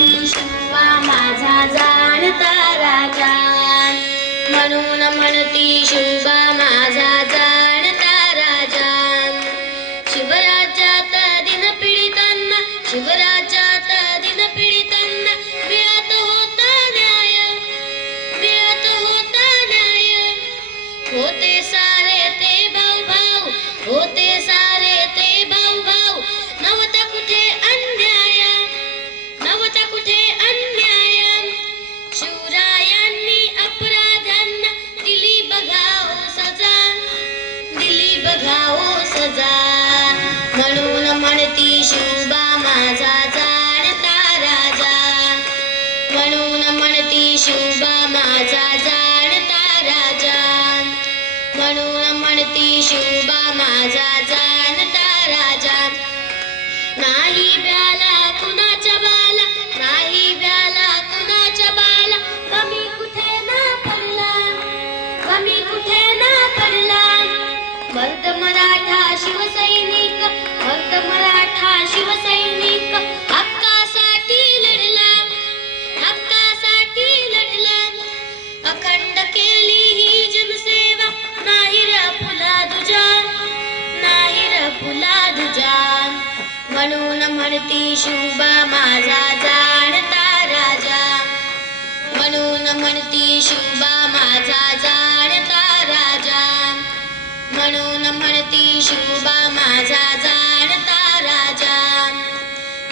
म्हणती शिवा माझा जाणता राजा, म्हणून म्हणती शिवा माझा जाणता राजा। शिवराज्यात दिन पीडितांना, शिवराज्यात दिन पीडितांना मिळत होता न्याय, मिळत होता न्याय। होते सारे ते भाऊ भाऊ, होते सारे ते भाऊ भाऊ, नव्हता कुठे अन्याय, नव्हता कुठे अन्याय। शिवरायांनी अपराध्यांना दिली बघाओ सजा, दिली बघाओ सजा। म्हणून म्हणती शिवबा माझा जाणता राजा, म्हणून म्हणती शिवबा माझा जाणता राजा, म्हणून म्हणती शिवबा माझा जाणता राजा। नाही ब्याला कुणाच्या बाला, नाही ब्याला कुणाच्या बाला, कमी कुठे ना पडला, कमी कुठे ना पडला। मर्द मराठा शिवसैनिक, मर्द मराठा शिवसैनिक हक्कासाठी लढला, हक्कासाठी लढला। अखंड केली ही जनसेवा, नाही रे फुला तुझ्या, नाही रे फुला तुझ्या। म्हणून म्हणती शिवबा माझा जाणता राजा, म्हणून म्हणती शिवबा माझा जाणता राजा, म्हणून म्हणती शिवबा माझा जाणता राजा।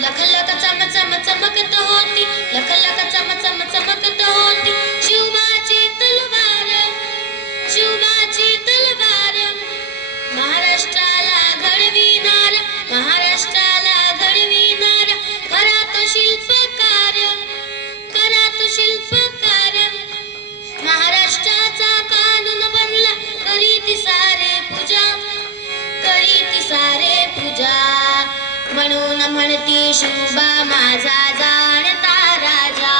लख लख चम चम चमकत होती, लख लख चम चम चमकत होती शिवबाची तलवार, शिवबाची तलवार। महाराष्ट्राला घडविणारा, महाराष्ट्राला घडविणारा खरा तो शिल्पकार, खरा तो शिल्पकार। महाराष्ट्राचा कानून बनला करीती सारे पूजा, करीती सारे पूजा। म्हणून म्हणती शिवबा माझा जाणता राजा,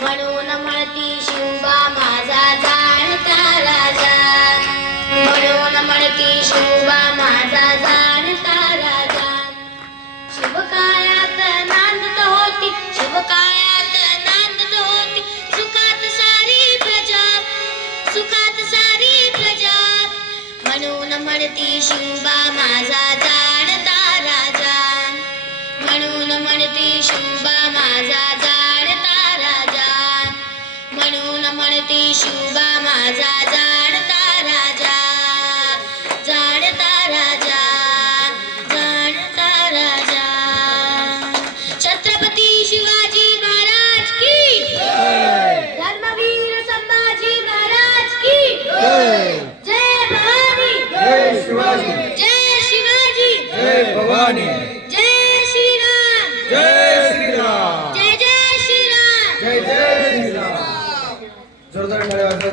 म्हणून म्हणती शिवबा माझा जाणता राजा, म्हणून म्हणती शिवबा माझा जाणता राजा। शिवकायात नांदत होती, शिवकायात नांदत होती सुखात सारी प्रजा, सुखात सारी प्रजा। म्हणून म्हणती शिवबा माझा जाणता राजा, म्हणून म्हणती शिवबा माझा जाणता राजा, म्हणून म्हणती शिवबा माझा जाणता राजा, जाणता राजा, जाणता राजा। छत्रपती शिवाजी महाराज की जय, धर्मवीर संभाजी महाराज की जय। जय भवानी, जय शिवाजी, जय शिवाजी, जय भवानी, जय श्रीराम, जय श्रीराम, जय जय श्रीराम, जय जय श्रीराम। जोरदार टाळ्या वाजवा।